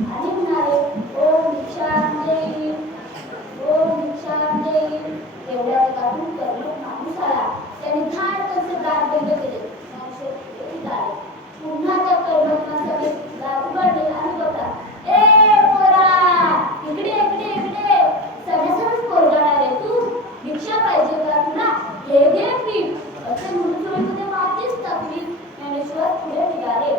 आणि म्हणाले, ओम भिक्षाम देई, ओम भिक्षाम देई. तेवढ्या काढून कर्मक माणूस आला. त्याने धाडकन दार बंद केले. माणूस आले. पुन्हा त्या कर्मक माणसाने दार उघडले आणि बघा, ए पोरा, इकडे इकडे इकडे. सगळ्यासमोर पोरगाळा रे तू. भिक्षा पाहिजे का तुला? हे घे पीठ. असे म्हणून चोळीमध्ये मातीच टाकली. ज्ञानेश्वर पुढे निघाले.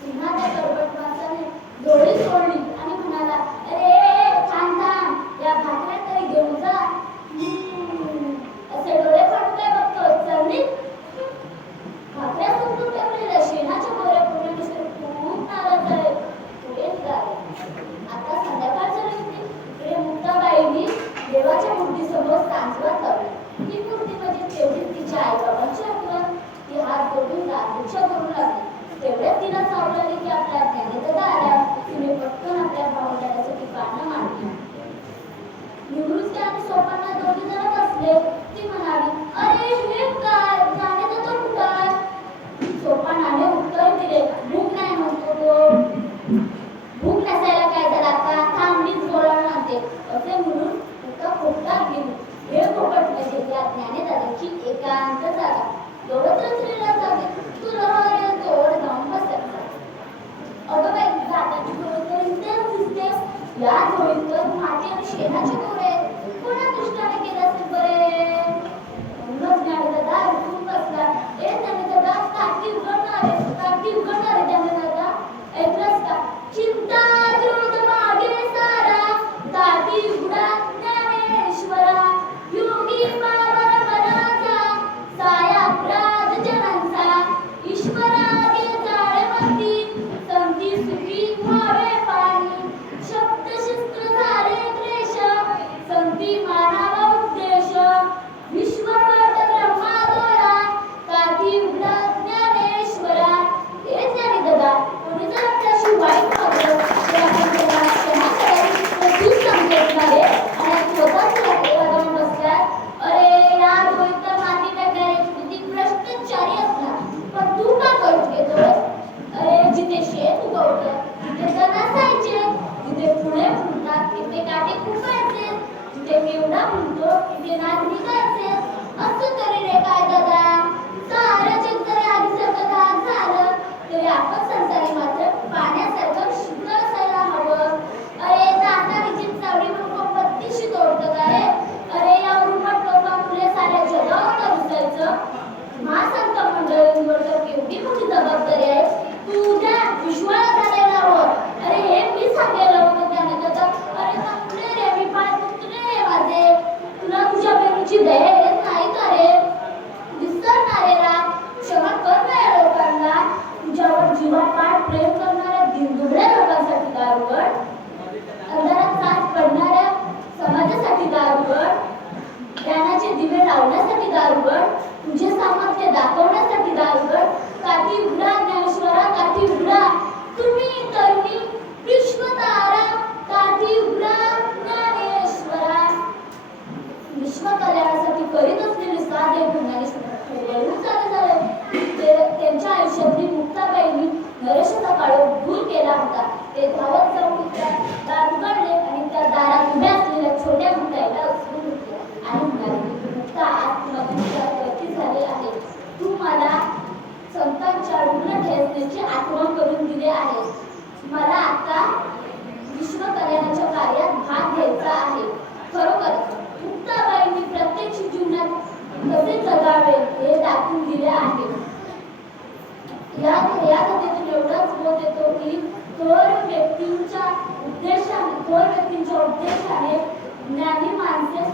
पुन्हा त्या कर्मक माणसाने डोळी सोडली आणि म्हणाला, अरे थांब थांब, या भाकऱ्या तरी घेऊन जा. असे डोळे फाटून काय बघतो? चरणी भाकऱ्या समजून ठेवलेल्या शेणाच्या गोऱ्या पूर्ण खूप नाराज झाले. पुढे निघाले. आता संध्याकाळ झाली होती. इकडे मुक्ताबाईंनी देवाच्या मूर्तीसमोर सांजवात लावली. ही मूर्ती म्हणजे तेवढीच तिच्या आईबाबांची आठवण. ती हात जोडून भिक्षा करू लागली. तेवढ्यात तिला सावरले की आपल्या ज्ञानेदादा आल्या. तिने पटकन आपल्या भावंडासाठी पानं मांडली. निवृत्ती आणि सोपांना दोघी जण बसले. ती म्हणाली, अरे हे काय, ज्ञानेदादा कुठं आहे? सोपानाने उत्तर दिले, भूक नाही म्हणतो तो. भूक नसायला काय झाला का? थांबलीच बोलावून आणते. असे म्हणून एका पोपटात गेली. हे पोपट म्हणजे त्या ज्ञानेदादाची एकांत जागा. गवत रचलेल्या जागेत तुला तोड जाऊन बसायचा. अगं बाई, जाताची गवत तर इथेच दिसते. या झोळीत तर माती आणि शेणाचे गोरे आहेत. कोणा दृष्टाने केलं असेल बरे? म्हणून ज्ञानेदादा उठून बसला. ए ज्ञानेदादा, काठी उघडणारे, काठी उघडणारे ज्ञानेदादा, ऐकलंस का? चिंता क्रोध मागे सारा, काठी उघडा ज्ञानेश्वरा. योगी बाबा मनाचा, साया अपराध जनांचा. ईश्वरागे जाळेवरती, संती सुखी व्हावे पाणी. शब्द शस्त्र झाले क्लेश, संती मानावा उद्देश. विश्वपट ब्रह्मादोरा, काठी उघडा ज्ञानेश्वरा. हे ज्ञानेदादा, कोणी जर आपल्याशी वाईट वागलं तर आपण त्याला क्षमा करावी. तूच समजणारे आणि स्वतःच वागवून बसल्यास, अरे या गोष्ट माती टाकणाऱ्याची बुद्धी भ्रष्टाचारी असणार. पण तू का करून घेतोस? अरे जिथे शेत उगवतं तिथे तण असायचे. जिथे फुले फुलतात तिथे काटे खुपायचे. जिथे केवडा फुलतो तिथे नाग निघायचे. असं तरी रे काय दादा? सारं जग जरी आगीसारखं दाग झालं तरी आपण संसारी मात्र पाण्यासारखं शुद्ध असायला हवं. अरे दातारीची चावडी म्हणून पत्तीशी तोडतं का रे? अरे या उर्मट लोकांमुळे साऱ्या जगावर रुसायचं. महासंत मंडळींवर तर केवढी मोठी जबाबदारी आहे. तू उद्या विश्वाला झालेला हवं. अरे हे मी सांगायला होतं ज्ञानेदादा. अरे चांगले रे, मी पाय तुटले रे माझे. तुला तुझ्या बहिणीची दया येत नाही का रे? विसरणारे राग, क्षमा कर ना या लोकांना. तुझ्यावर जीवापाड प्रेम करणाऱ्या दिनदुबळ्या लोकांसाठी दार उघड. अंधारात साथ पडणाऱ्या समाजासाठी दार उघड. ज्ञानाचे दिवे लावण्यासाठी दार उघड. तुझे सामर्थ्य दाखवण्यासाठी दार उघड. काठी उघडा ज्ञानेश्वरा, काठी उघडा. तुम्ही तरुणी विश्वतारा, काठी उघडा ज्ञानेश्वरा. विश्व कल्याणासाठी करीत असलेली साधे ज्ञानेश्वर झाले. त्यांच्या आयुष्यातली मुक्ताबाईंनी नरेशाचा काळ दूर केला होता. ते धावत जाऊन दार उघडले आणि त्या दारात उभ्या असलेल्या छोट्या मुक्ताईला उचलून घेतले आणि म्हणाले, मुक्ता, आज तुला तुझ्या गती झाली आहे. तू मला संतांच्या ऋण ठेचण्याची आठवण करून दिली आहे. मला आता विश्व कल्याणाच्या कार्यात भाग घ्यायचा आहे. खरोखर मुक्ताबाईंनी प्रत्यक्ष जीवनात कसे जगावे हे दाखवून दिले आहे. या कथेतून एवढाच बोध येतो की थोर व्यक्तींच्या उद्देशाने ज्ञानी माणसे